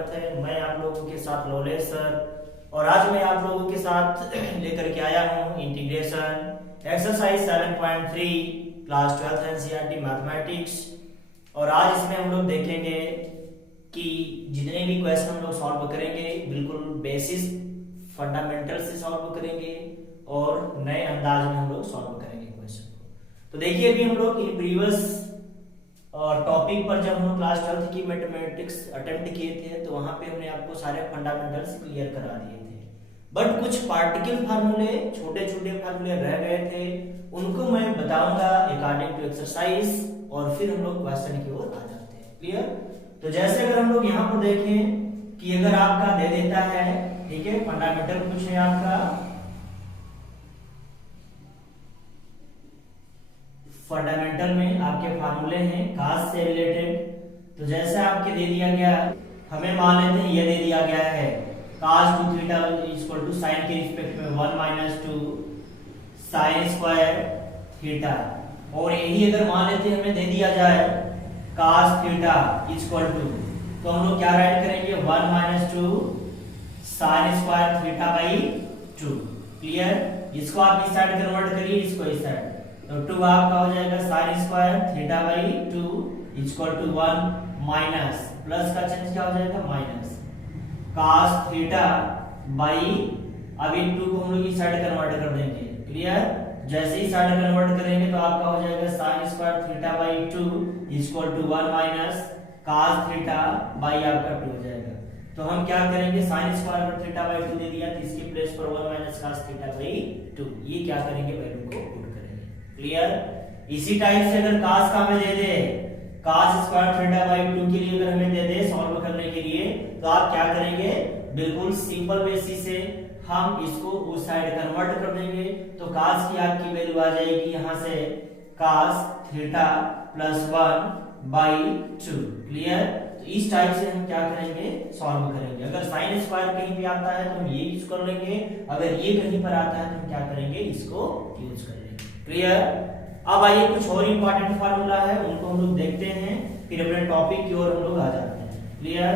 स्वागत है। मैं आप लोगों के साथ लॉलेश सर, और आज मैं आप लोगों के साथ लेकर के आया हूँ integration exercise 7.3 class 12th NCERT mathematics. और आज इसमें हम लोग देखेंगे कि जितने भी क्वेश्चन हम लोग सॉल्व करेंगे बिल्कुल बेसिस फंडामेंटल से सॉल्व करेंगे और नए अंदाज में हम लोग सॉल्व करेंगे क्वेश्चन को। तो देखिए अभी हम लोग इन प्रीवियस टॉपिक पर जब हम क्लास 12th की मैथमेटिक्स अटेम्प्ट किए थे तो वहां पे हमने आपको सारे फंडामेंटल्स क्लियर करा दिए थे, बट कुछ पार्टिकल फार्मूले छोटे छोटे फार्मूले रह गए थे, उनको मैं बताऊंगा अकॉर्डिंग टू एक्सरसाइज और फिर हम लोग क्वेश्चन की ओर आ जाते हैं। क्लियर? तो जैसे अगर हम लोग यहाँ पर देखें कि अगर आपका दे देता है, ठीक है, फंडामेंटल कुछ है आपका, फंडामेंटल में आपके फार्मूले हैं कास से रिलेटेड। तो जैसे आपके दे दिया गया, हमें मान लेते हैं ये दे दिया गया है cos 2 theta equal to sine के रिस्पेक्ट में 1 माइनस 2 साइन स्क्वायर थीटा, और यही अगर मान लेते हैं हमें दे दिया जाए cos थीटा इक्वल टू, तो हम लोग क्या राइट करेंगे 1 minus 2 sign square theta by 2। Clear? इसको आप इस साइड कन्वर्ट करिए, इसको इस साइड, तो 2 आपका हो जाएगा sine square theta by 2 equal to 1 minus plus का चेंज क्या हो जाएगा माइनस cos थीटा बाई, अभी 2 को हम लोग इस साइड कन्वर्ट कर देंगे। क्लियर? जैसे ही साइड कन्वर्ट करेंगे तो आपका हो जाएगा sine square theta by 2 equal to 1 minus cos theta by आपका 2 हो जाएगा। तो हम क्या करेंगे, साइन स्क्वायर पर थीटा बाई 2 दे दिया तो इसके प्लेस पर 1 माइनस cos थीटा बाई 2, ये क्या करेंगे वैल्यू को पुट करेंगे। क्लियर? इसी टाइप से अगर cos का हमें दे दे, cos स्क्वायर थीटा बाई 2 के लिए अगर हमें दे दे सॉल्व करने के लिए, तो आप क्या करेंगे, बिल्कुल सिंपल बेसिस से हम इसको उस साइड कन्वर्ट कर देंगे। तो cos की आपकी वैल्यू आ जाएगी यहां से cos theta plus 1 by 2। Clear? तो इस टाइप से हम क्या करेंगे, सॉल्व करेंगे। अगर साइन स्क्वायर कहीं पे आता है तो हम ये यूज कर लेंगे, अगर ये कहीं पर आता है तो हम क्या करेंगे, इसको यूज कर लेंगे। क्लियर? अब आइए कुछ और इंपॉर्टेंट फार्मूला है उनको हम लोग देखते हैं, फिर अपने टॉपिक की ओर हम लोग आ जाते हैं। क्लियर?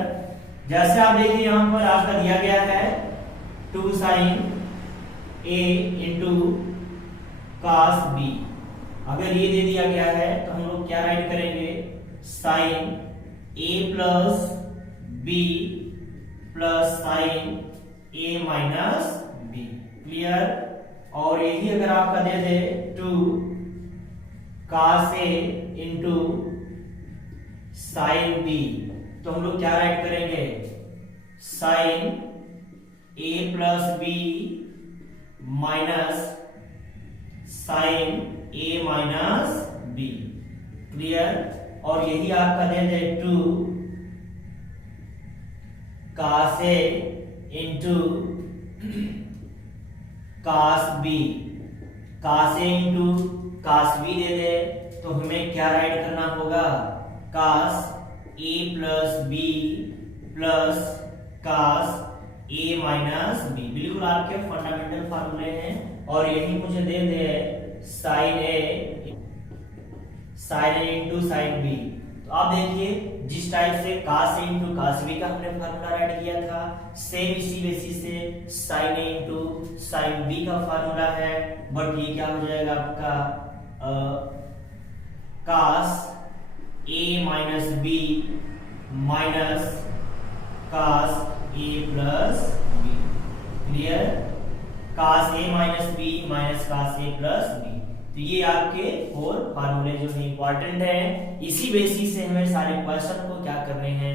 जैसे आप देखिए यहाँ पर आपका दिया गया है 2 sine a into cos b। अगर ये दे दिया गया है तो हम लोग क्या राइट करेंगे, sine a plus b plus sine a minus b। Clear? और यही अगर आपका दे दे 2 cos a into sine b, तो हम लोग क्या राइट करेंगे, sine a plus b minus sine a minus b। Clear? और यही आपका दे दे 2 cos a into cos b, cos a into cos b दे दे तो हमें क्या राइट करना होगा, cos a plus b plus cos a minus b। बिल्कुल आपके फंडामेंटल फार्मूले हैं। और यही मुझे दे दे sin a into sin b। तो आप देखिए जिस टाइप से cos a into cos b का हमने फार्मूला राइट किया था, सेम इसी बेसिस से sin a into sin b का फार्मूला है, बट ये क्या हो जाएगा आपका cos a minus b minus cos a plus b। Clear? cos a minus b minus cos a plus b। तो ये आपके 4 फार्मूले जो है इंपॉर्टेंट है, इसी बेसिस से हमें सारे क्वेश्चन को क्या करने हैं,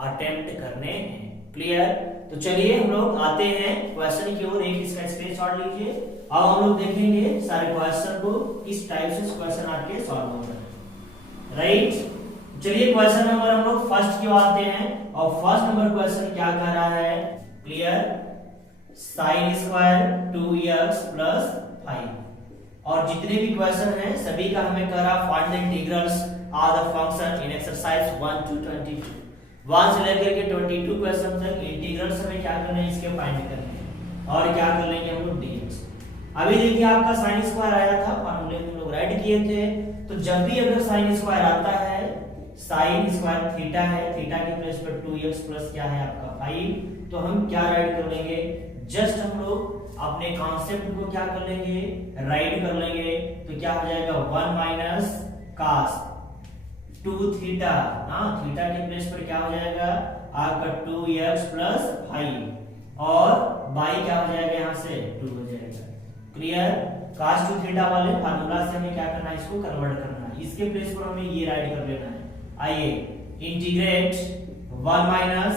अटेम्प्ट करने हैं। क्लियर? तो चलिए हम लोग आते हैं क्वेश्चन की ओर, एक इसका स्क्रीनशॉट लीजिए। अब हम लोग देखेंगे सारे क्वेश्चन को किस टाइप से क्वेश्चन आपके सॉल्व हो रहे हैं। राइट? चलिए क्वेश्चन नंबर हम लोग फर्स्ट की ओर आते हैं, और फर्स्ट नंबर क्वेश्चन क्या कह रहा है, clear, sine square 2x plus 5। और जितने भी क्वेश्चन हैं सभी का हमें कह रहा find the integrals of the function in exercise 1 to 22। 1 से लेकर के 22 क्वेश्चन तक इंटीग्रल्स हमें क्या करना है, इसके फाइंड करने हैं। और क्या कर लेंगे हम लोग, dx। अभी देखिए आपका साइन स्क्वायर आया था, फार्मूले में हम लोग राइट किए थे। तो जब भी अगर साइन स्क्वायर आता है, साइन स्क्वायर थीटा है, थीटा के प्लेस पर 2x प्लस क्या है आपका 5। तो हम क्या राइट कर लेंगे, जस्ट हम लोग अपने कॉन्सेप्ट को क्या कर लेंगे, राइट कर लेंगे। तो क्या हो जाएगा 1 माइनस cos 2 थीटा, हाँ थीटा के प्लेस पर क्या हो जाएगा आपका 2x प्लस 5 और बाई क्या हो जाएगा यहाँ से 2 हो जाएगा। क्लियर। cos 2 थीटा वाले फार्मूला से हमें क्या करना है, इसको कन्वर्ट करना है, इसके प्लेस पर हमें ये राइट कर लेना है। आइए इंटीग्रेट 1 माइनस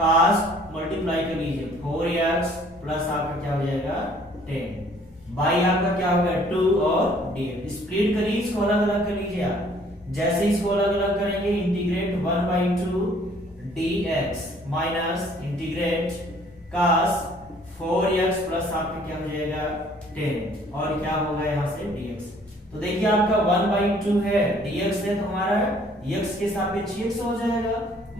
cos मल्टीप्लाई कर लीजिए 4x प्लस आपका क्या हो जाएगा 10 बाई आपका क्या होगा 2 और dx। स्प्लिट करिए, इसको अलग अलग कर लीजिए आप। जैसे इसको अलग अलग करेंगे integrate 1/2 dx minus integrate cos 4x plus आपका क्या हो जाएगा 10 और क्या होगा यहाँ से dx। तो देखिए आपका 1/2 है, dx है तो हमारा x के सापेक्ष x हो जाएगा,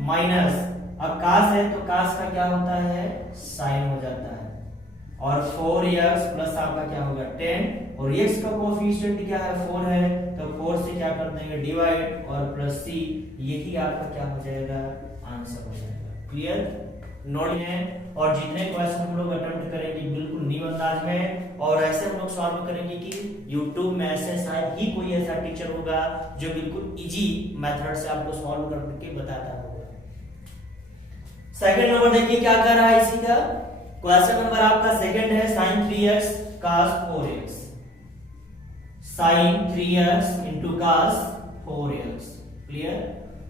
माइनस अब cos है तो cos का क्या होता है sin हो जाता है, और 4x प्लस आपका क्या होगा 10 और x का कोएफिशिएंट क्या है 4 है तो 4 से क्या कर देंगे डिवाइड और प्लस c, यही आपका क्या हो जाएगा आंसर हो जाएगा। क्लियर। नोट है और जितने क्वेश्चन हम लोग अटेम्प्ट करेंगे बिल्कुल न्यू अंदाज में, और ऐसे हम लोग सॉल्व करेंगे कि YouTube में ऐसे शायद ही कोई ऐसा टीचर होगा जो बिल्कुल इजी मेथड से आपको सॉल्व करके बताता होगा। सेकंड नंबर देखिए क्या कर रहा है इसी का, क्वेश्चन नंबर आपका सेकंड है sin 3x cos 4x, sin 3x into cos 4x। Clear.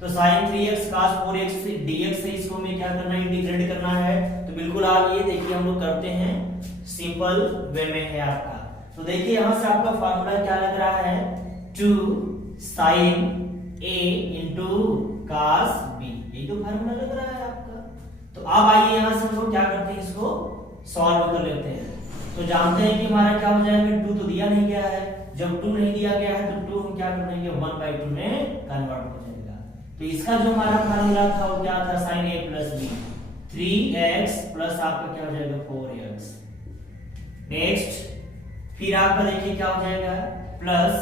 तो sin 3x cos 4x से dx से इसको हमें क्या करना है, इंटीग्रेट करना है। तो बिल्कुल आप ये देखिए हम लोग करते हैं सिंपल वे में है आपका। तो देखिए यहां से आपका फार्मूला क्या लग रहा है 2 sin a into cos b, यही तो फार्मूला लग रहा है आपका। तो अब आइए यहां से हम लोग क्या करते हैं, इसको सॉल्व कर लेते हैं। तो जानते हैं कि हमारा क्या हो जाएगा 2 तो दिया नहीं गया है, जब 2 नहीं दिया गया है तो 2 हम क्या कर देंगे 1/2 में कन्वर्ट हो जाएगा। तो इसका जो हमारा फार्मूला था वो क्या था sin a plus b, 3x plus आपका क्या हो जाएगा 4x। नेक्स्ट फिर आपका देखिए क्या हो जाएगा plus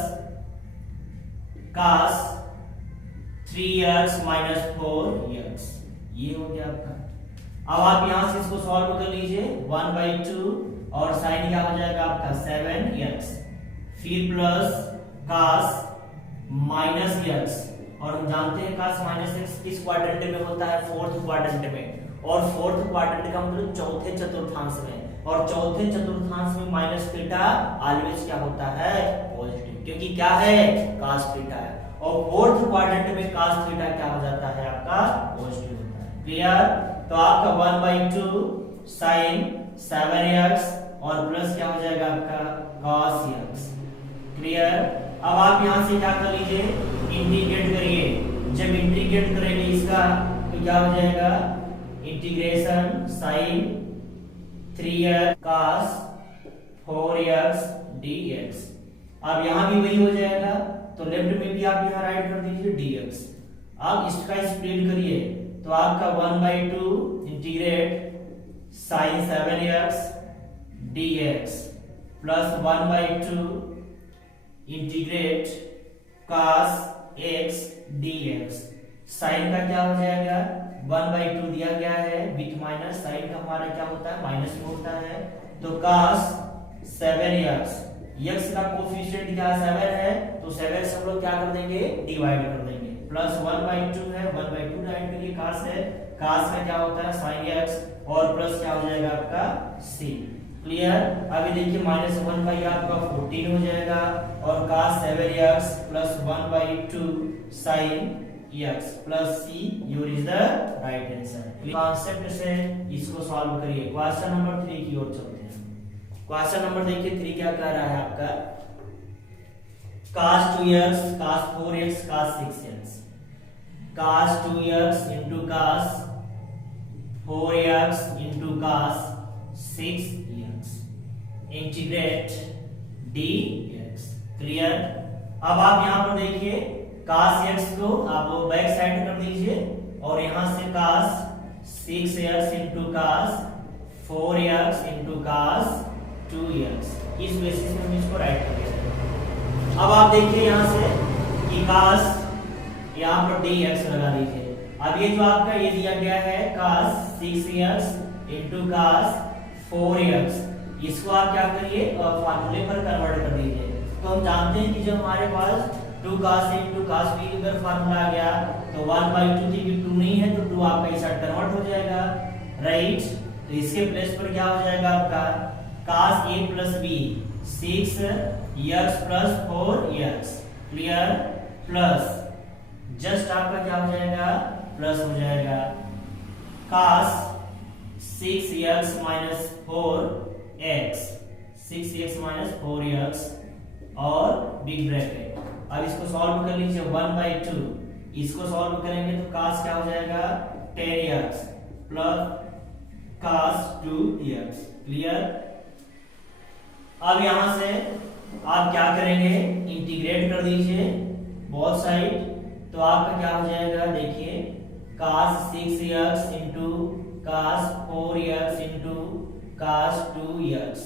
cos 3x minus 4x, ये हो गया आपका। अब आप यहां से इसको सॉल्व कर लीजिए 1/2 और sin क्या हो जाएगा आपका 7x, फिर प्लस cos माइनस x, और हम जानते हैं cos माइनस x किस क्वाड्रेंट में होता है, फोर्थ क्वाड्रेंट में, और फोर्थ क्वाड्रेंट का मतलब चौथे चतुर्थांश में, और चौथे चतुर्थांश में माइनस थीटा ऑलवेज क्या होता है पॉजिटिव, क्योंकि क्या है cos थीटा है, और फोर्थ क्वाड्रेंट में cos थीटा क्या हो जाता है आपका पॉजिटिव होता है। क्लियर। तो आपका 1/2 sin 7x और प्लस क्या हो जाएगा आपका cos x। क्लियर। अब आप यहां से क्या कर लीजिए इंटीग्रेट करिए, जब इंटीग्रेट करेंगे इसका तो क्या हो जाएगा integration sin 3x cos 4x dx। अब यहां भी वही हो जाएगा, तो लेफ्ट में भी आप यहां राइट कर दीजिए dx। अब इसका स्प्लिट करिए तो आपका 1/2 integrate sin 7x dx plus 1/2 integrate cos x dx। sin का क्या हो जाएगा 1/2 दिया गया है विथ माइनस, sin का हमारा क्या होता है माइनस में होता है, तो cos 7x, x का कोएफिशिएंट क्या 7 है तो 7 से हम लोग क्या कर देंगे डिवाइड कर देंगे, प्लस 1/2 है 1/2 डिवाइड करिए cos है, cos का क्या होता है sin x और प्लस क्या हो जाएगा आपका c। क्लियर। अभी देखिए -1 आपका 14 हो जाएगा और cos 7x plus 1/2 sin x plus c, your is the right answer. Concept से इसको सॉल्व करिए। क्वेश्चन नंबर 3 की ओर चलते हैं। क्वेश्चन नंबर देखिए 3 क्या कह रहा है आपका cos 2x cos 4x cos 6x, cos 2x into cos 4x into cos 6x integrate dx। Clear. अब आप यहां पर देखिए cos x को आप बैक साइड कर दीजिए और यहां से cos 6x into cos 4x into cos 2x, इस बेसिस पे हम इसको राइट कर देते हैं। अब आप देखिए यहां से कि cos यहाँ पर dx लगा दीजिए। अब ये जो आपका ये दिया गया है cos 6x into cos 4x, इसको आप क्या करिए फार्मूले पर कन्वर्ट कर दीजिए। तो हम जानते हैं कि जब हमारे पास 2 cos a into cos b अगर फार्मूला आ गया तो 1/2 थी कि 2 नहीं है तो 2 आपका इस साइड कन्वर्ट हो जाएगा, राइट। तो इसके प्लेस पर क्या हो जाएगा आपका cos a plus b 6x plus 4x, clear, plus just आपका क्या हो जाएगा प्लस हो जाएगा cos 6x minus 4x, 6x minus 4x और बिग ब्रैकेट। अब इसको सॉल्व कर लीजिए 1/2, इसको सॉल्व करेंगे तो cos क्या हो जाएगा 10x plus cos 2x, clear. अब यहां से आप क्या करेंगे इंटीग्रेट कर दीजिए बोथ साइड, तो आपका क्या हो जाएगा देखिए cos 6x into cos 4x into cos 2x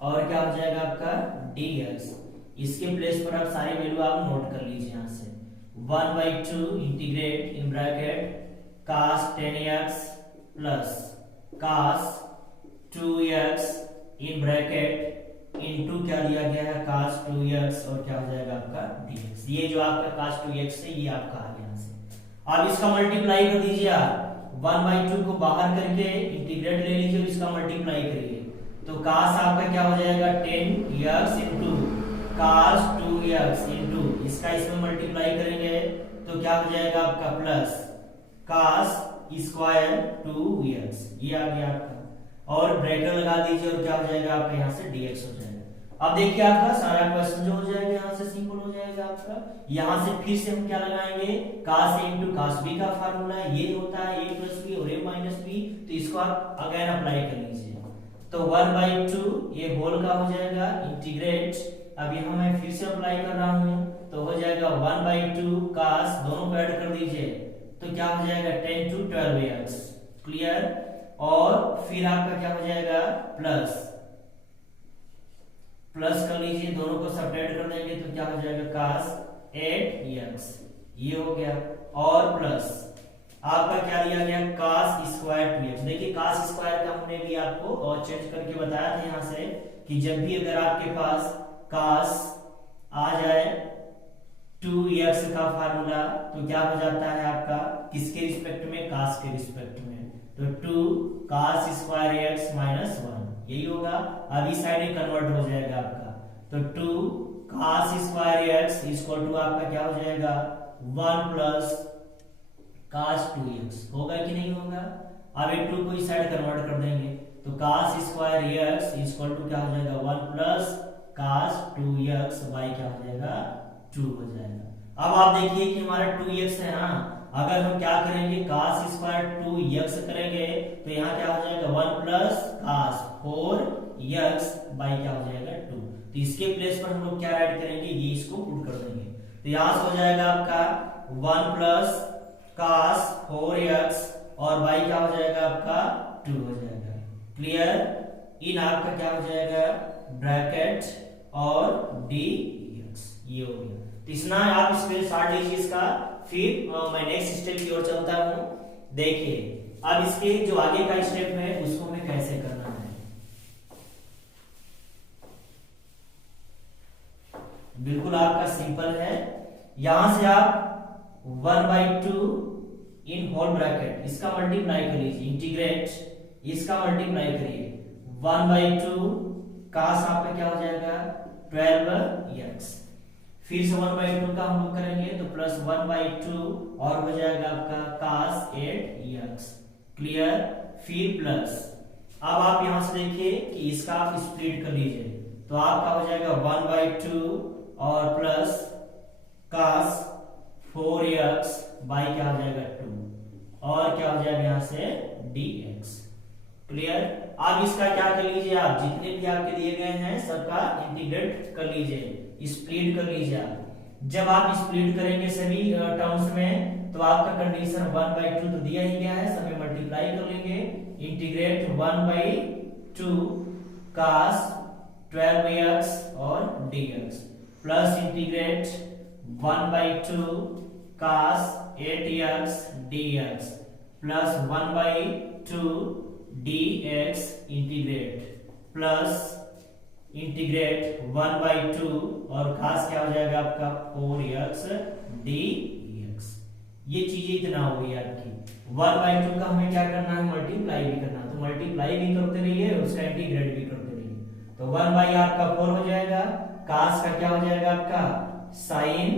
और क्या हो जाएगा आपका dx। इसके प्लेस पर आप सारी वैल्यू आप नोट कर लीजिए यहाँ से 1/2 integrate in bracket cos 10x plus cos 2x in bracket into क्या दिया गया है cos 2x और क्या हो जाएगा आपका dx। ये जो आपका cos 2x है ये आपका आ गया यहाँ से। अब इसका मल्टीप्लाई कर दीजिए आप 1/2 को बाहर करके इंटीग्रेट ले लीजिए और इसका मल्टीप्लाई करिए तो cos आपका क्या हो जाएगा 10x into cos 2x into इसका इसमें मल्टीप्लाई करेंगे तो क्या हो जाएगा आपका प्लस cos स्क्वायर 2x, ये आ गया आपका और ब्रैकेट लगा दीजिए और क्या हो जाएगा आपका यहाँ से dx हो जाएगा। अब देखिए आपका सारा क्वेश्चन जो हो जाएगा यहाँ से सिंपल हो जाएगा आपका। यहाँ से फिर से हम क्या लगाएंगे cos a into cos b का फार्मूला ये होता है a plus b और a minus b, तो इसको आप अगेन अप्लाई कर लीजिए तो 1/2 ये होल का हो जाएगा इंटीग्रेट। अब यहाँ मैं फिर से अप्लाई कर रहा हूँ तो हो जाएगा 1/2 cos, दोनों को ऐड कर दीजिए तो क्या हो जाएगा 10 to 12x, क्लियर। और फिर आपका क्या हो जाएगा प्लस कर लीजिए, दोनों को सब्ट्रैक्ट कर देंगे तो क्या हो जाएगा cos 8x, ये हो गया और प्लस आपका क्या दिया गया cos स्क्वायर 2x। देखिए cos स्क्वायर का हमने भी आपको और चेंज करके बताया था यहाँ से कि जब भी अगर आपके पास cos आ जाए 2x का फार्मूला तो क्या हो जाता है आपका किसके रिस्पेक्ट में cos के रिस्पेक्ट में, तो 2 cos स्क्वायर x माइनस 1 यही होगा। अब इस साइड में कन्वर्ट हो जाएगा आपका तो 2 cos square x equal to आपका क्या हो जाएगा 1 प्लस cos 2x, होगा कि नहीं होगा। अब ये 2 को इस साइड कन्वर्ट कर देंगे तो cos square x equal to क्या हो जाएगा 1 प्लस cos 2x बाई क्या हो जाएगा 2 हो जाएगा। अब आप देखिए कि हमारा 2x है ना, अगर हम क्या करेंगे cos स्क्वायर 2x करेंगे तो यहाँ क्या हो जाएगा 1 प्लस cos 4x बाई क्या हो जाएगा 2, तो इसके प्लेस पर हम लोग क्या ऐड करेंगे ये इसको पुट कर देंगे तो यहाँ से हो जाएगा आपका 1 प्लस cos 4x और बाई क्या हो जाएगा आपका 2 हो जाएगा, क्लियर। इन आपका क्या हो जाएगा ब्रैकेट और dx, ये हो गया। तो इतना आप इसमें स्टार्ट लीजिए इसका, फिर मैं नेक्स्ट स्टेप की ओर चलता हूं। देखिए अब इसके जो आगे का स्टेप है उसको हमें कैसे करना है। बिल्कुल आपका सिंपल है, यहां से आप 1/2 इन होल ब्रैकेट इसका मल्टीप्लाई कर लीजिए, इंटीग्रेट इसका मल्टीप्लाई करिए 1/2 cos आपका क्या हो जाएगा 12x, फिर से 1/2 का हम लोग करेंगे तो प्लस 1/2 और हो जाएगा आपका cos 8x, क्लियर। फिर प्लस अब आप यहां से देखिए कि इसका आप स्प्लिट कर लीजिए तो आपका हो जाएगा 1/2 और प्लस cos 4x बाई क्या हो जाएगा 2 और क्या हो जाएगा यहां से dx, क्लियर। अब इसका क्या कर लीजिए आप जितने भी आपके दिए गए हैं सबका इंटीग्रेट कर लीजिए, स्प्लिट कर लीजिए आप। जब आप स्प्लिट करेंगे सभी टर्म्स में तो आपका कंडीशन 1/2 तो दिया ही गया है, सभी मल्टीप्लाई कर लेंगे इंटीग्रेट 1/2 cos 12x और dx plus integrate 1/2 cos 8x dx plus 1/2 dx integrate plus integrate 1/2 और cos क्या हो जाएगा आपका 4x dx। ये चीजें इतना हो गई आपकी। 1/2 का हमें क्या करना है, मल्टीप्लाई भी करना है, तो मल्टीप्लाई भी करते रहिए और उसका इंटीग्रेट भी करते रहिए। तो 1 आपका 4 हो जाएगा, cos का क्या हो जाएगा आपका sin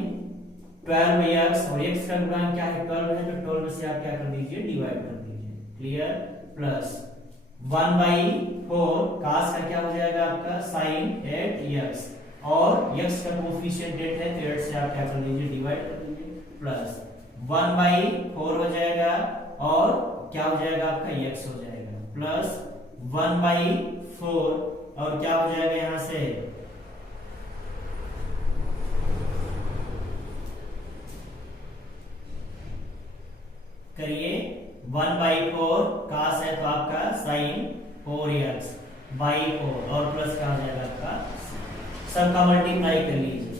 12x और x का गुणांक क्या है 12 है, तो 12 में से आप क्या कर दीजिए डिवाइड कर दीजिए, क्लियर। प्लस 1/4 cos का क्या हो जाएगा आपका sin 8x और x का कोफिशिएंट 8 है तो 8 से आप क्या कर दीजिए डिवाइड कर दीजिए, प्लस 1/4 हो जाएगा और क्या हो जाएगा आपका x हो जाएगा, प्लस 1/4 और क्या हो जाएगा यहां से करिए 1/4 cos है तो आपका sin 4x by 4 और प्लस क्या हो जाएगा आपका सबका मल्टीप्लाई कर लीजिए।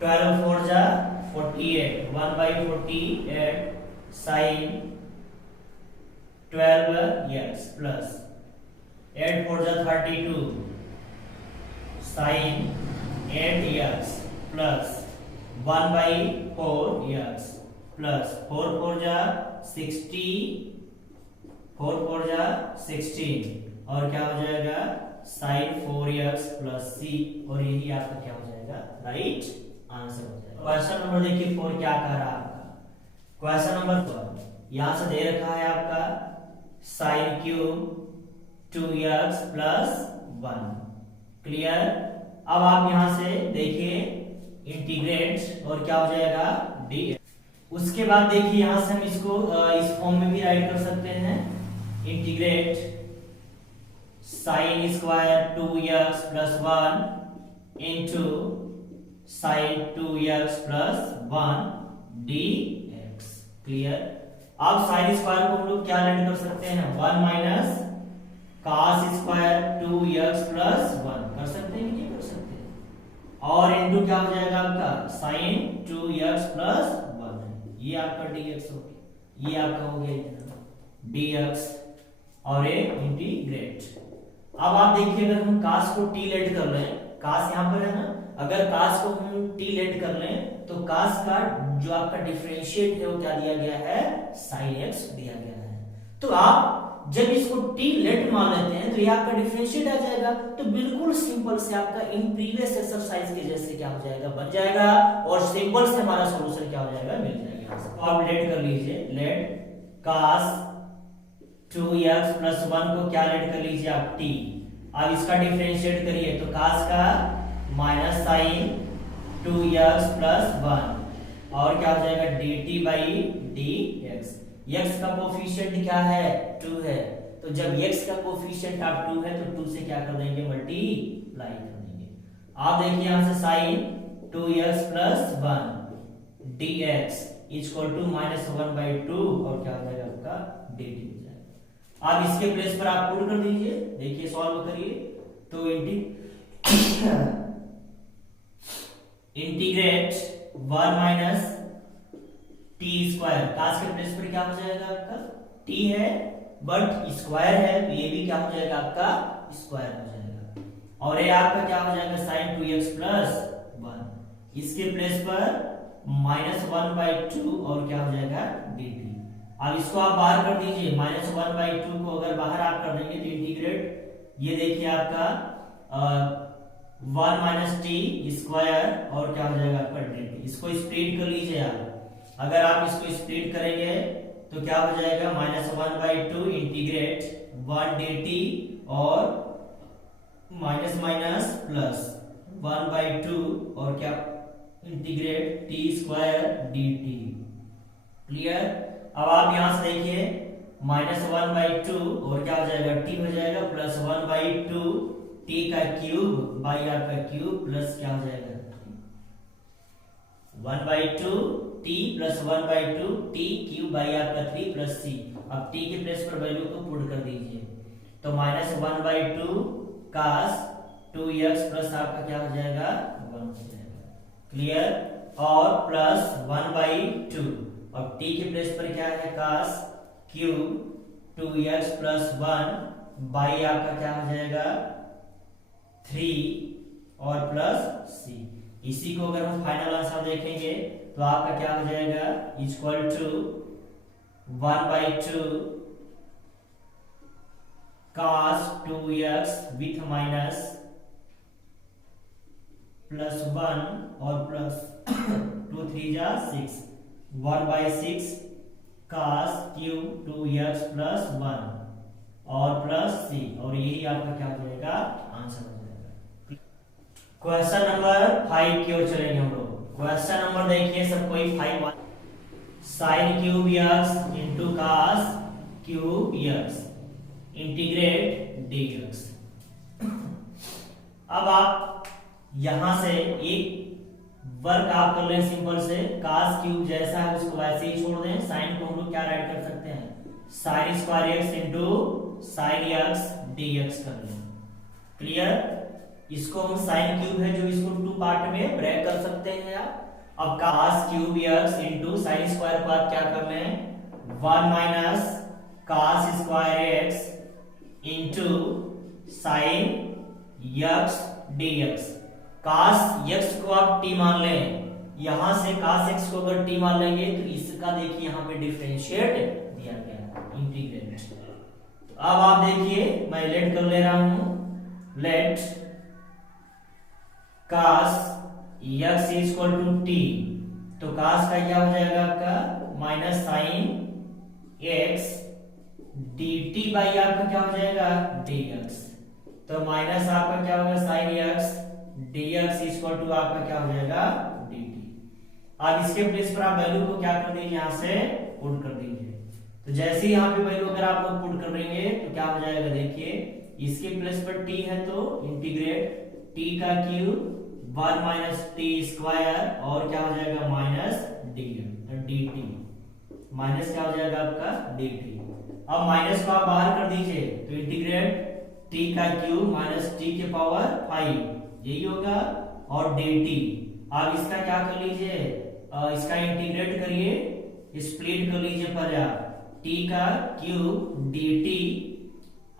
12 4 जा 48 1/48 sin 12x प्लस 8 4 जा 32 sin 8x plus 1/4x plus 4 4 जा 60 4 4 जा 16 और क्या हो जाएगा sin 4x प्लस c और यही आपका क्या हो जाएगा राइट आंसर हो जाएगा। क्वेश्चन नंबर देखिए 4 क्या कह रहा है आपका, क्वेश्चन नंबर 4 यहां से दे रखा है आपका sin cube 2x plus 1, clear. अब आप यहां से देखिए इंटीग्रेट और क्या हो जाएगा dx। उसके बाद देखिए यहां से हम इसको इस फॉर्म में भी राइट कर सकते हैं, integrate sin square 2x plus 1 into sin 2x plus 1 dx, clear. अब sin स्क्वायर को हम लोग क्या लेट कर सकते हैं 1 minus cos square 2x plus 1 कर सकते हैं कि नहीं कर सकते, और इंटू क्या हो जाएगा आपका sin 2x प्लस 1, ये आपका dx हो गया, ये आपका हो गया dx और ये इंटीग्रेट। अब आप देखिए अगर हम cos को t लेट कर लें, cos यहां पर है ना, अगर cos को हम t लेट कर लें तो cos का जो आपका डिफरेंशिएट है वो क्या दिया गया है sin x दिया गया है। तो आप जब इसको t लेट मान लेते हैं तो ये आपका डिफरेंशिएट आ जाएगा, तो बिल्कुल सिंपल से आपका इन प्रीवियस एक्सरसाइज के जैसे क्या हो जाएगा बन जाएगा और सिंपल से हमारा सॉल्यूशन क्या हो जाएगा मिल जाएगा। तो आप लेट कर लीजिए, लेट cos 2x प्लस 1 को क्या लेट कर लीजिए आप t, अब इसका डिफरेंशिएट करिए तो cos का माइनस sin 2x प्लस 1 और क्या हो जाएगा dt बाई dx। x का कोफिशिएंट क्या है 2 है, तो जब x का कोफिशिएंट आप 2 है तो 2 से क्या कर देंगे मल्टीप्लाई कर देंगे। आप देखिए यहां से sin 2x plus 1 dx equal to minus 1/2 और क्या हो जाएगा आपका dt हो जाएगा। अब इसके प्लेस पर आप पुट कर दीजिए, देखिए सॉल्व करिए तो integrate 1 minus T square, cos के प्लेस पर क्या हो जाएगा आपका t है बट स्क्वायर है तो ये भी क्या हो जाएगा आपका स्क्वायर हो जाएगा, और ये आपका क्या हो जाएगा sin 2x प्लस 1, इसके प्लेस पर माइनस 1/2 और क्या हो जाएगा dt। अब इसको आप बाहर कर दीजिए, माइनस 1/2 को अगर बाहर आप कर देंगे तो इंटीग्रेट ये देखिए आपका 1 माइनस टी स्क्वायर और क्या हो जाएगा आपका dt। इसको स्प्लिट कर लीजिए आप, अगर आप इसको स्प्लिट करेंगे तो क्या हो जाएगा माइनस 1/2 इंटीग्रेट 1 dt और माइनस माइनस प्लस 1/2 और क्या integrate t square dt, clear. अब आप यहां से देखिए माइनस 1/2 और क्या हो जाएगा t हो जाएगा प्लस 1/2 t का क्यूब बाई आपका क्यूब प्लस क्या हो जाएगा 1/2 t plus 1/2 t cube by आपका 3 प्लस c। अब t के प्लेस पर वैल्यू को पुट कर दीजिए तो माइनस 1/2 cos 2x प्लस आपका क्या हो जाएगा 1 हो जाएगा, क्लियर। और प्लस 1/2 और t के प्लेस पर क्या है cos cube 2x plus 1 by आपका क्या हो जाएगा 3 और प्लस c। इसी को अगर हम फाइनल आंसर देखेंगे तो आपका क्या हो जाएगा equal to 1/2 cos 2x with minus plus 1 और प्लस 2 3 जा 6 1/6 cos क्यूब 2x प्लस 1 और प्लस c और यही आपका क्या हो जाएगा आंसर हो जाएगा। क्वेश्चन नंबर 5 की ओर चलेंगे हम लोग। क्वेश्चन नंबर देखिए सब कोई 5 sin cube x into cos cube x integrate dx। अब आप यहां से एक वर्क आप कर लें सिंपल से cos क्यूब जैसा है उसको वैसे ही छोड़ दें। sin को हम लोग क्या राइट कर सकते हैं sin square x into sin x dx कर लें। क्लियर। इसको हम sin क्यूब है जो इसको 2 पार्ट में ब्रेक कर सकते हैं आप। अब cos cube x into sin square को आप क्या कर लें 1 minus cos square x into sin x dx। cos x को आप t मान लें, यहां से cos x को अगर t मान लेंगे तो इसका देखिए यहां पे डिफरेंशिएट दिया गया है इंटीग्रेट। अब आप देखिए मैं लेट कर ले रहा हूं let cos x equal to t तो cos का क्या हो जाएगा आपका minus sin x dt by आपका क्या हो जाएगा dx। तो माइनस आपका क्या होगा sin x dx equal to आपका क्या हो जाएगा dt। अब इसके प्लेस पर आप वैल्यू को क्या कर दीजिए यहां से पुट कर दीजिए। तो जैसे ही यहां पे वैल्यू अगर आप लोग पुट कर देंगे तो क्या हो जाएगा देखिए इसके प्लेस पर t है तो इंटीग्रेट t का क्यूब 1 माइनस टी स्क्वायर और क्या हो जाएगा माइनस dt माइनस क्या हो जाएगा आपका dt। अब माइनस को आप बाहर कर दीजिए तो इंटीग्रेट t का क्यूब माइनस t के पावर 5 यही होगा और dt। आप इसका क्या कर लीजिए इसका इंटीग्रेट करिए स्प्लिट कर लीजिए पर आप t का क्यूब dt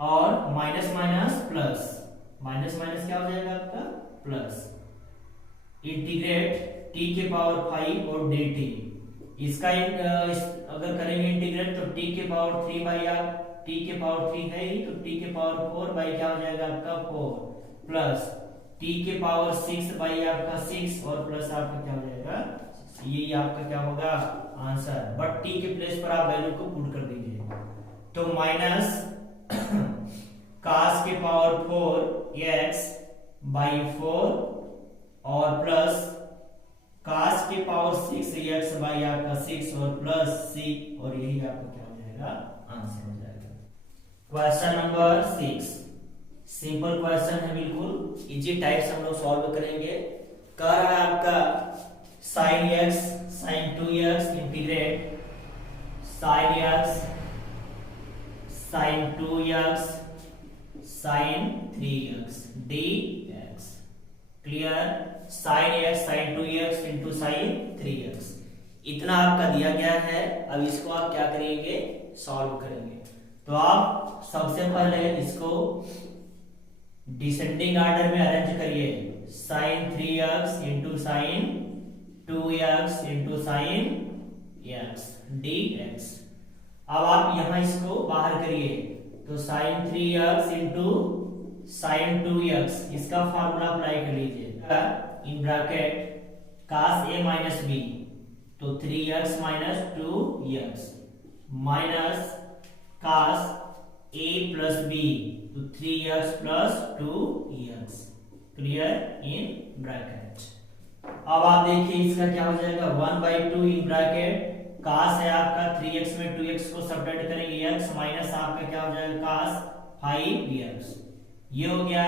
और minus minus plus minus minus क्या हो जाएगा आपका प्लस इंटीग्रेट t के पावर 5 और dt। इसका अगर करेंगे इंटीग्रेट तो t के पावर 3 बाई आप t के पावर 3 है ही तो t के पावर 4 बाई क्या हो जाएगा आपका 4 प्लस t के पावर 6 बाई आपका 6 और प्लस आपका क्या हो जाएगा यही आपका क्या होगा आंसर। बट t के प्लेस पर आप वैल्यू को पुट कर दीजिए तो माइनस cos के पावर 4 x बाई 4 और प्लस cos के पावर 6 x बाई आपका 6 और प्लस c और यही आपका क्या हो जाएगा आंसर हो जाएगा। क्वेश्चन नंबर 6 सिंपल क्वेश्चन है बिल्कुल इजी टाइप से हम लोग सॉल्व करेंगे। कह रहा है आपका sin x sin 2x integrate sin x sin 2x sin 3x dx। Clear. sin x sin 2x into sin 3x इतना आपका दिया गया है। अब इसको आप क्या करेंगे सॉल्व करेंगे। तो आप सबसे पहले इसको डिसेंडिंग ऑर्डर में अरेंज करिए sin 3x into sin 2x into sin x dx। अब आप यहां इसको बाहर करिए तो sin 3x into sin 2x इसका फार्मूला अप्लाई कर लीजिए in bracket cos a minus b तो 3x minus 2x minus cos a plus b तो 3x plus 2x clear in bracket. अब आप देखिए इसका क्या हो जाएगा 1/2 इन ब्रैकेट cos है आपका 3x में 2x को सब्ट्रैक्ट करेंगे x माइनस आपका क्या हो जाएगा cos 5x ये हो गया।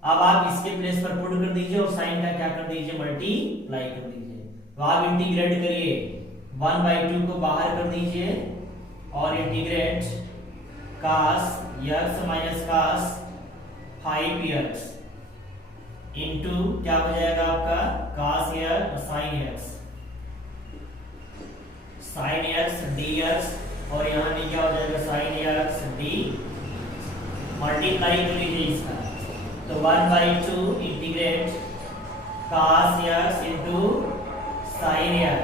अब आप इसके प्लेस पर पुट कर दीजिए और साइन का क्या कर दीजिए मल्टीप्लाई कर दीजिए। तो आप इंटीग्रेट करिए 1/2 को बाहर कर दीजिए और integrate cos x minus cos 5x into क्या हो जाएगा आपका cos x sin x dx, और यहाँ भी क्या हो जाएगा sin x d, मल्टीप्लाई कर लीजिए इसका, तो 1/2 integrate cos x into sin x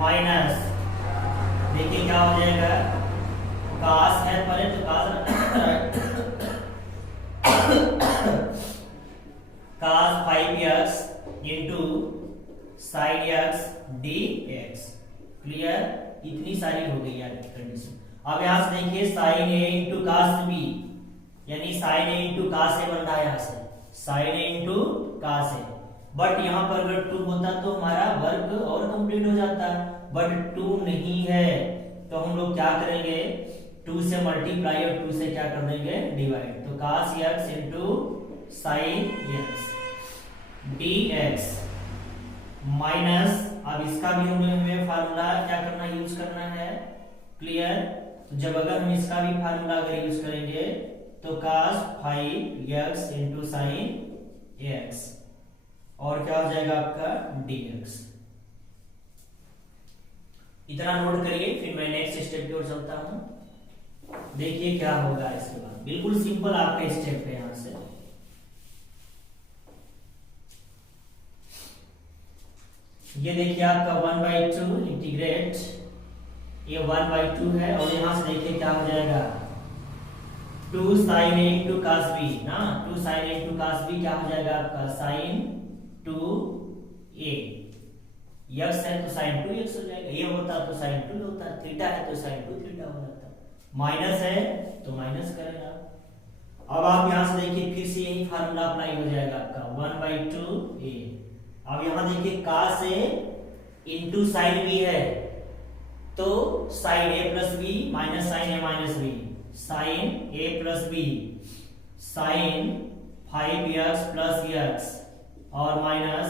minus, देखिए क्या हो जाएगा, cos है पहले तो cos 5x into sin x dx। Clear, इतनी सारी हो गई यार कंडीशन। अब यहां से देखिए sin a into cos b, यानी sin a into cos a बन रहा है, यहां से sin a into cos a, but यहाँ पर अगर 2 होता तो हमारा वर्क और कंप्लीट हो जाता, बट 2 नहीं है, तो हम लोग क्या करेंगे, 2 से मल्टीप्लाई और 2 से क्या कर देंगे डिवाइड, तो cos x into sin x dx minus, अब इसका भी हमें फार्मूला क्या करना, यूज करना है। क्लियर, तो जब अगर हम इसका भी फार्मूला अगर यूज करेंगे तो cos 5x into sin x, और क्या हो जाएगा आपका dx। इतना नोट करिए, फिर मैं नेक्स्ट स्टेप की ओर चलता हूं। देखिए क्या होगा इसके बाद, बिल्कुल सिंपल आपका स्टेप है। यहां से ये देखिए आपका 1/2 इंटीग्रेट, ये 1/2 है, और यहां से देखिए क्या हो जाएगा 2 sin a into cos b ना, 2 sin a into cos b क्या हो जाएगा आपका sin 2a, x है तो sin 2x हो जाएगा, ये होता तो sin 2 होता, थीटा है तो sin 2 थीटा हो जाता, माइनस है तो माइनस करेगा। अब आप यहां से देखिए फिर से यही फार्मूला अप्लाई हो जाएगा आपका 1/2a। अब यहां देखिए cos a into sin b है, तो sin a plus b minus sin a minus b, sin a plus b sin 5x plus x, और minus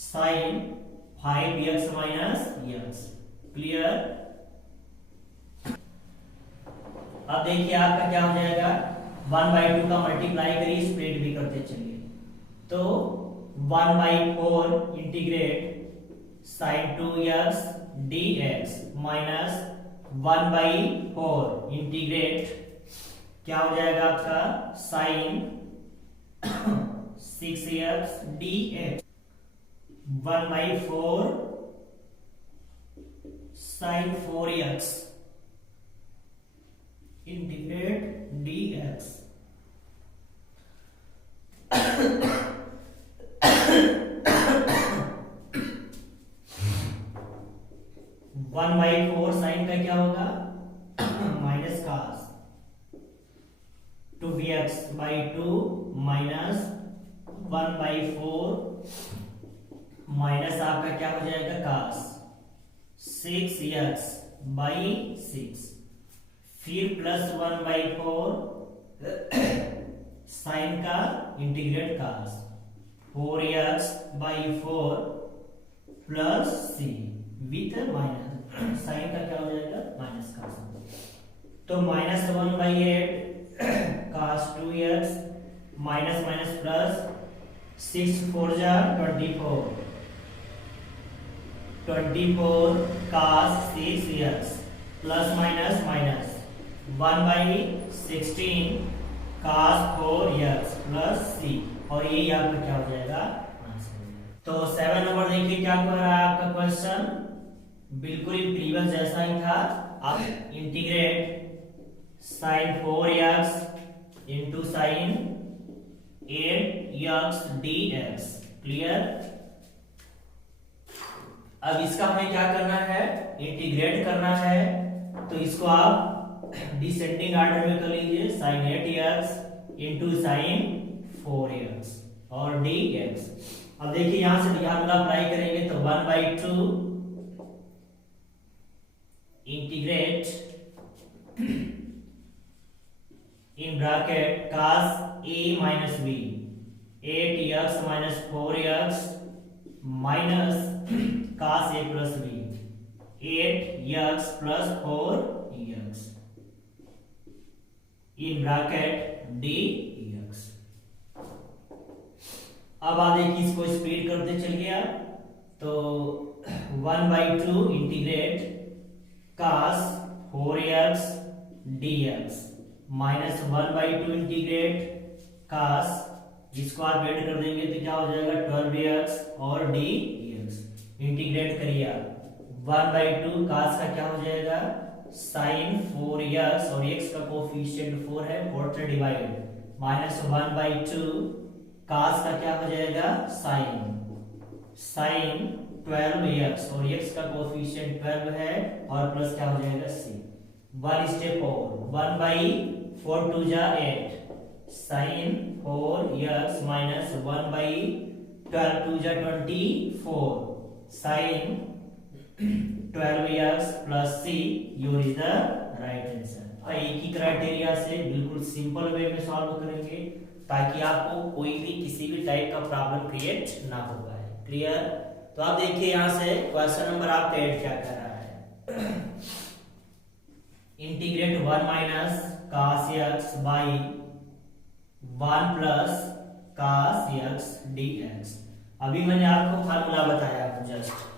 sin 5x minus x। Clear, अब देखिए आपका क्या हो जाएगा, 1/2 का मल्टीप्लाई करिए, स्प्लिट भी करते चलिए, तो 1/4 integrate sin 2x dx minus 1/4 integrate क्या हो जाएगा आपका sin 6x dx, 1/4 sin 4x integrate dx। 1/4 sine का क्या होगा minus cos 2x/2 minus 1/4 minus आपका क्या हो जाएगा cos 6x/6, फिर प्लस 1/4 साइन का integrate cos 4x/4 plus c with minus, sine का क्या हो जाएगा माइनस cos, तो -1/8 cos 2x minus minus plus 6 4 जा 24 cos 6x plus minus minus 1/16 cos 4x plus c, और ये आपका क्या हो जाएगा आंसर। तो 7 नंबर देखिए क्या कर रहा है आपका क्वेश्चन, बिल्कुल ही प्रीवियस जैसा ही था। आप integrate sin 4x into sin 8x dx। Clear, अब इसका हमें क्या करना है, इंटीग्रेट करना है, तो इसको आप डिसेंडिंग ऑर्डर में कर लीजिए, sin 8x into sin 4x और dx। अब देखिए यहां से फार्मूला अप्लाई करेंगे, तो 1/2 integrate in bracket cos a minus b 8x minus 4x minus cos a plus b 8x plus 4x in bracket dx। अब आप देखिए इसको स्प्लिट करते चलिए आप, तो 1/2 integrate cos 4x dx minus 1/2 integrate cos, जिसको आप ऐड कर देंगे तो क्या हो जाएगा 12x और dx। इंटीग्रेट करिए आप 1/2 cos का क्या हो जाएगा sin 4x और x का कोफिशिएंट 4 है, 4 से डिवाइड, माइनस 1/2 cos का क्या हो जाएगा sin 12x और x का कोफिशिएंट 12 है और प्लस क्या हो जाएगा c। 1 स्टेप और 1/4 2 जा 8 sin 4x माइनस 1/12 2 जा 24 sin 12x plus c, your is the right answer. एक ही क्राइटेरिया से बिल्कुल सिंपल वे में सॉल्व करेंगे ताकि आपको कोई भी किसी भी टाइप का प्रॉब्लम क्रिएट ना हो पाए। क्लियर? तो आप देखिए यहाँ से क्वेश्चन नंबर आपका 8 क्या कर रहा है, integrate 1 minus cos x by 1 plus cos x dx। अभी मैंने आपको फार्मूला बताया जस्ट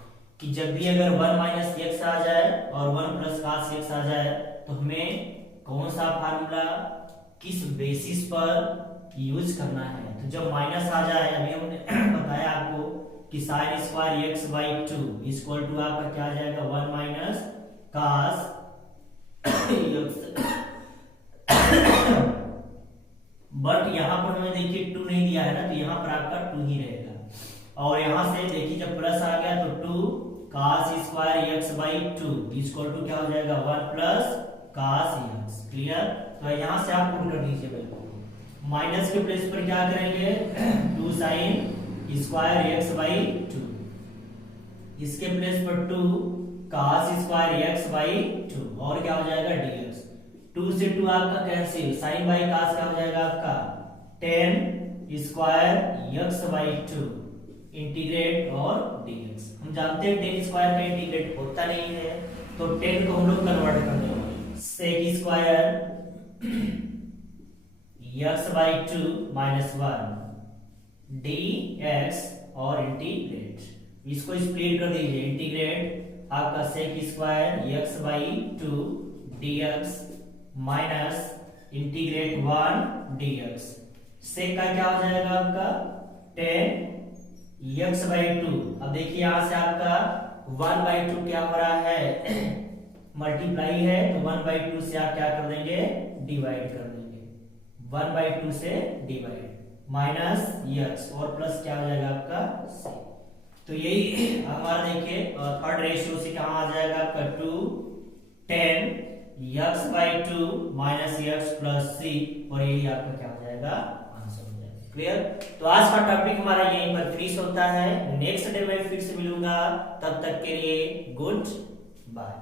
कि जब भी अगर 1 माइनस एक्स आ जाए और 1 प्लस cos x आ जाए तो हमें कौन सा फार्मूला किस बेसिस पर यूज करना है। तो जब माइनस आ जाए, अभी हमने बताया आपको कि sine square x by 2 equal to आपका क्या आ जाएगा 1 माइनस cos बट यहाँ पर हमें देखिए 2 नहीं दिया है ना, तो यहाँ पर आपका 2 ही रहेगा। और यहाँ से देखिए जब प्लस आ गया तो 2 cos square x by 2 equal to क्या हो जाएगा 1 प्लस cos x। क्लियर? तो यहाँ से आप पुट कर दीजिए भाई, माइनस के प्लेस पर क्या करेंगे 2 sin स्क्वायर x बाई 2, इसके प्लेस पर 2 cos स्क्वायर x बाई 2 और क्या हो जाएगा dx। 2 से 2 आपका कैंसिल, sin बाई cos क्या हो जाएगा आपका 10 स्क्वायर x बाई 2 इंटीग्रेट और dx। हम जानते हैं 10 स्क्वायर का इंटीग्रेट होता नहीं है, तो 10 को हम लोग कन्वर्ट कर देंगे sec square x by 2 minus 1 dx और इंटीग्रेट, इसको स्प्लिट कर दीजिए, इंटीग्रेट आपका sec square x by 2 dx minus integrate 1 dx। sec का क्या हो जाएगा आपका 10 x बाई 2। अब देखिए यहां से आपका 1/2 क्या हो रहा है मल्टीप्लाई है, तो 1/2 से आप क्या कर देंगे डिवाइड कर देंगे, 1/2 से डिवाइड माइनस x और प्लस क्या हो जाएगा आपका c। तो यही हमारा देखिए थर्ड रेशियो से कहां आ जाएगा आपका 2 10 x by 2 minus x plus c, और यही आपका क्या हो जाएगा आंसर हो जाएगा। क्लियर? तो आज का टॉपिक हमारा यहीं पर फिनिश होता है। नेक्स्ट डे में फिर से मिलूंगा, तब तक के लिए गुड बाय।